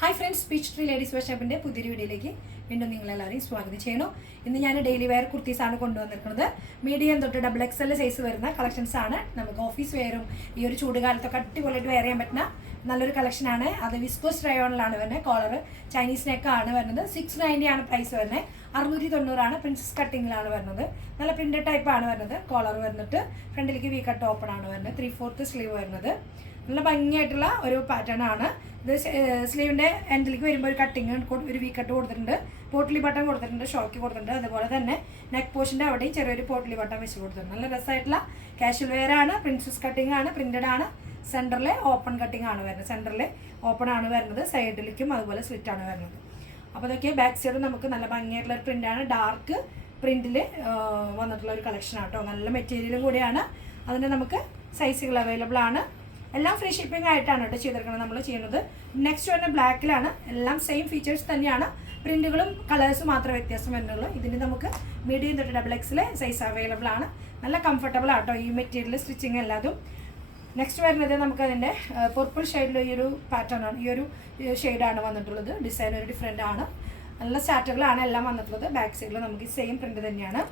Hi friends, peach tree ladies വർക്ക്ഷോപ്പിൻ്റെ പുതിയൊരു വീഡിയോയിലേക്ക് വീണ്ടും നിങ്ങളെല്ലാവരെയും സ്വാഗതം ചെയ്യുന്നു. ഇന്ന് ഞാൻ ഡെയിലി വെയർ കുർത്തീസാണ് കൊണ്ടുവന്നിരിക്കുന്നത്. മീഡിയം തൊട്ട് XXL സൈസ് വരുന്ന കളക്ഷൻസ് ആണ്. നമുക്ക് ഓഫീസ് വെയറും ഈ ഒരു ചൂടുകാലത്തൊക്കെ അടിപൊളിയായിട്ട് വെയർ ചെയ്യാൻ പറ്റുന്ന നല്ലൊരു കളക്ഷനാണ്. അത് വിസ്കോസ് റയോണിലാണ് വരുന്നത്. കോളർ ചൈനീസ് നെക്കാണ് വരുന്നത്. 690 ആണ് പ്രൈസ് വരുന്നത്. 690 പ്രിൻസസ് കട്ടിങ്ങിലാണ് വരുന്നത്. നല്ല പ്രിന്റഡ് ടൈപ്പാണ് വരുന്നത്. കോളർ വന്നിട്ട് ഫ്രണ്ടിലേക്ക് വി കട്ട് ഓപ്പൺ ആണ് വരുന്നത്. 3/4 സ്ലീവ് വരുന്നത്. നല്ല ഭംഗിയായിട്ടുള്ള ഒരു പാറ്റേൺ ആണ് ഇത്. സ്ലീവിൻ്റെ എൻഡിലേക്ക് വരുമ്പോൾ ഒരു കട്ടിങ്, ഒരു വി കട്ട് കൊടുത്തിട്ടുണ്ട്, പോട്ട്ലി ബട്ടൺ കൊടുത്തിട്ടുണ്ട്, ഷോക്ക് കൊടുത്തിട്ടുണ്ട്. അതുപോലെ തന്നെ നെക്ക് പോർഷൻ്റെ അവിടെയും ചെറിയൊരു പോട്ട്ലി ബട്ടൺ വെച്ച് കൊടുത്തിട്ടുണ്ട്. നല്ല രസമായിട്ടുള്ള കാഷ്വൽ വെയർ ആണ്. പ്രിൻസസ് കട്ടിങ് ആണ്, പ്രിന്റഡ് ആണ്. സെൻറ്ററിൽ ഓപ്പൺ കട്ടിങ് ആണ് വരുന്നത്. സെൻറ്ററിൽ ഓപ്പൺ ആണ് വരുന്നത്. സൈഡിലേക്കും അതുപോലെ സ്ലിറ്റ് ആണ് വരുന്നത്. അപ്പോൾ അതൊക്കെ ബാക്ക് സൈഡ് നമുക്ക് നല്ല ഭംഗിയായിട്ടുള്ള ഒരു പ്രിൻ്റാണ്. ഡാർക്ക് പ്രിന്റിൽ വന്നിട്ടുള്ള ഒരു കളക്ഷൻ ആട്ടോ. നല്ല മെറ്റീരിയലും കൂടിയാണ്. അതിന് നമുക്ക് സൈസുകൾ അവൈലബിൾ ആണ്. എല്ലാം ഫ്രീ ഷിപ്പിംഗ് ആയിട്ടാണ് കേട്ടോ ചെയ്തെടുക്കുന്നത് നമ്മൾ ചെയ്യുന്നത്. നെക്സ്റ്റ് വരുന്ന ബ്ലാക്കിലാണ്. എല്ലാം സെയിം ഫീച്ചേഴ്സ് തന്നെയാണ്. പ്രിന്റുകളും കളേഴ്സും മാത്രമേ വ്യത്യാസം വരുന്നുള്ളൂ. ഇതിന് നമുക്ക് മീഡിയം തൊട്ട് XXL സൈസ് അവൈലബിൾ ആണ്. നല്ല കംഫർട്ടബിൾ ആട്ടോ ഈ മെറ്റീരിയൽ, സ്റ്റിച്ചിങ് എല്ലാതും. നെക്സ്റ്റ് വരുന്നത് നമുക്ക് അതിൻ്റെ പർപ്പിൾ ഷെയ്ഡിൽ ഈ ഒരു പാറ്റേൺ ആണ്, ഈ ഒരു ഷെയ്ഡാണ് വന്നിട്ടുള്ളത്. ഡിസൈൻ ഒരു ഡിഫറെൻ്റ് ആണ്. നല്ല സ്റ്റാറ്റുകളാണ് എല്ലാം വന്നിട്ടുള്ളത്. ബാക്ക് സൈഡിൽ നമുക്ക് സെയിം പ്രിന്റ് തന്നെയാണ്.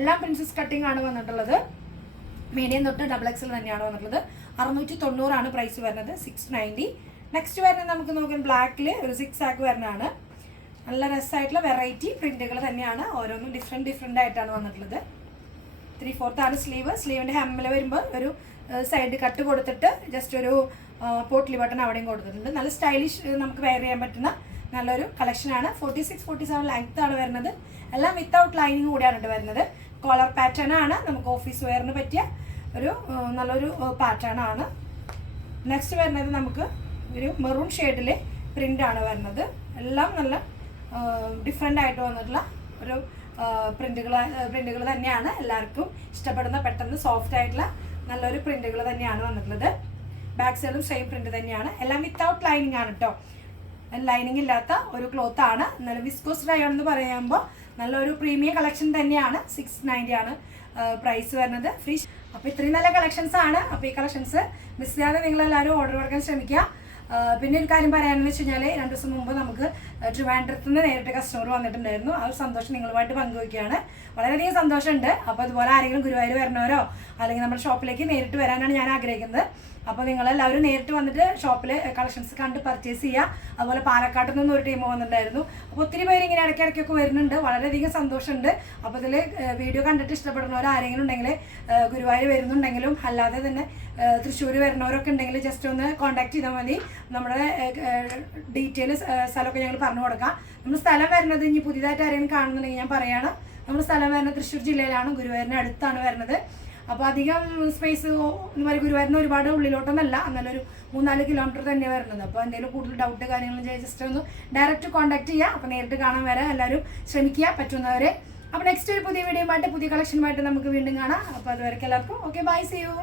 എല്ലാം പ്രിൻസസ് കട്ടിങ് ആണ് വന്നിട്ടുള്ളത്. മീഡിയം തൊട്ട് XXL തന്നെയാണ് വന്നിട്ടുള്ളത്. 690 പ്രൈസ് വരുന്നത്. 690. നെക്സ്റ്റ് വരുന്നത് നമുക്ക് നോക്കാൻ ബ്ലാക്കിൽ ഒരു 6 ആക്ക് വരുന്നതാണ്. നല്ല രസമായിട്ടുള്ള വെറൈറ്റി പ്രിന്റുകൾ തന്നെയാണ്. ഓരോന്നും ഡിഫറെൻ്റ് ആയിട്ടാണ് വന്നിട്ടുള്ളത്. 3/4 ആണ് സ്ലീവ്. സ്ലീവിൻ്റെ ഹെമ്മിൽ വരുമ്പോൾ ഒരു സൈഡ് കട്ട് കൊടുത്തിട്ട് ജസ്റ്റ് ഒരു പോട്ട്ലി ബട്ടൺ അവിടെയും കൊടുത്തിട്ടുണ്ട്. നല്ല സ്റ്റൈലിഷ് നമുക്ക് വെയർ ചെയ്യാൻ പറ്റുന്ന നല്ലൊരു കളക്ഷനാണ്. 46-47 ലെങ്ത് ആണ് വരുന്നത്. എല്ലാം വിത്തൗട്ട് ലൈനിങ് കൂടിയാണ് വരുന്നത്. കോളർ പാറ്റേൺ ആണ്. നമുക്ക് ഓഫീസ് വെയറിന് പറ്റിയ ഒരു നല്ലൊരു പാറ്റേൺ ആണ്. നെക്സ്റ്റ് വരുന്നത് നമുക്ക് ഒരു മെറൂൺ ഷെയ്ഡിൽ പ്രിൻ്റാണ് വരുന്നത്. എല്ലാം നല്ല ഡിഫറെൻ്റ് ആയിട്ട് വന്നിട്ടുള്ള ഒരു പ്രിന്റുകൾ തന്നെയാണ്. എല്ലാവർക്കും ഇഷ്ടപ്പെടുന്ന, പെട്ടെന്ന് സോഫ്റ്റ് ആയിട്ടുള്ള നല്ലൊരു പ്രിന്റുകൾ തന്നെയാണ് വന്നിട്ടുള്ളത്. ബാക്ക് സൈഡും സെയിം പ്രിന്റ് തന്നെയാണ്. എല്ലാം വിത്തൗട്ട് ലൈനിങ് ആണ് കേട്ടോ. ലൈനിങ് ഇല്ലാത്ത ഒരു ക്ലോത്ത് ആണ്. നല്ല വിസ്കോസ് റയോൺ എന്ന് പറയുമ്പോൾ നല്ലൊരു പ്രീമിയം കളക്ഷൻ തന്നെയാണ്. 690 ആണ് പ്രൈസ് വരുന്നത്. ഫ്രീ. അപ്പോൾ ഇത്രയും നല്ല കളക്ഷൻസ് ആണ്. അപ്പോൾ ഈ കളക്ഷൻസ് മിസ് ചെയ്യാതെ നിങ്ങളെല്ലാവരും ഓർഡർ കൊടുക്കാൻ ശ്രമിക്കുക. പിന്നെ ഒരു കാര്യം പറയാനെന്ന് വെച്ച് കഴിഞ്ഞാൽ 2 ദിവസം മുമ്പ് നമുക്ക് ട്രിവാൻഡ്രത്ത് നിന്ന് നേരിട്ട് കസ്റ്റമർ വന്നിട്ടുണ്ടായിരുന്നു. ആ ഒരു സന്തോഷം നിങ്ങളുമായിട്ട് പങ്കുവയ്ക്കുകയാണ്. വളരെയധികം സന്തോഷമുണ്ട്. അപ്പോൾ അതുപോലെ ആരെങ്കിലും ഗുരുവായൂർ വരണവരോ അല്ലെങ്കിൽ നമ്മുടെ ഷോപ്പിലേക്ക് നേരിട്ട് വരാനാണ് ഞാൻ ആഗ്രഹിക്കുന്നത്. അപ്പോൾ നിങ്ങളെല്ലാവരും നേരിട്ട് വന്നിട്ട് ഷോപ്പിൽ കളക്ഷൻസ് കണ്ട് പർച്ചേസ് ചെയ്യുക. അതുപോലെ പാലക്കാട്ടിൽ നിന്നും ഒരു ടീം വന്നിട്ടുണ്ടായിരുന്നു. അപ്പോൾ ഒത്തിരി പേര് ഇങ്ങനെ ഇടയ്ക്കിടയ്ക്കൊക്കെ വരുന്നുണ്ട്. വളരെയധികം സന്തോഷമുണ്ട്. അപ്പോൾ ഇതിൽ വീഡിയോ കണ്ടിട്ട് ഇഷ്ടപ്പെടുന്നവർ ആരെങ്കിലും ഉണ്ടെങ്കിൽ, ഗുരുവായൂർ വരുന്നുണ്ടെങ്കിലും അല്ലാതെ തന്നെ തൃശ്ശൂർ വരുന്നവരൊക്കെ ഉണ്ടെങ്കിൽ ജസ്റ്റ് ഒന്ന് കോൺടാക്ട് ചെയ്താൽ മതി. നമ്മുടെ ഡീറ്റെയിൽ സ്ഥലമൊക്കെ ഞങ്ങൾ പറഞ്ഞു കൊടുക്കാം. നമ്മൾ സ്ഥലം വരുന്നത് ഇനി പുതിയതായിട്ട് ആരെങ്കിലും കാണുന്നുണ്ടെങ്കിൽ ഞാൻ പറയുകയാണ്. നമ്മൾ സ്ഥലം വരുന്നത് തൃശ്ശൂർ ജില്ലയിലാണ്. ഗുരുവായൂരിന് അടുത്താണ് വരുന്നത്. അപ്പോൾ അധികം സ്പേസ് ഗുരുവായൂരിന് ഒരുപാട് ഉള്ളിലോട്ടൊന്നല്ല, എന്നാലൊരു 3-4 കിലോമീറ്റർ തന്നെ വരുന്നത്. അപ്പോൾ എന്തെങ്കിലും കൂടുതൽ ഡൗട്ട് കാര്യങ്ങളും ജസ്റ്റ് ഒന്ന് ഡയറക്റ്റ് കോൺടാക്ട് ചെയ്യുക. അപ്പോൾ നേരിട്ട് കാണാൻ വരാൻ എല്ലാവരും ശ്രമിക്കുക പറ്റുന്നവരെ. അപ്പോൾ നെക്സ്റ്റ് ഒരു പുതിയ വീഡിയോ ആയിട്ട്, പുതിയ കളക്ഷനുമായിട്ട് നമുക്ക് വീണ്ടും കാണാം. അപ്പോൾ അതുവരെ എല്ലാവർക്കും ഓക്കെ, ബൈ, സീ യു.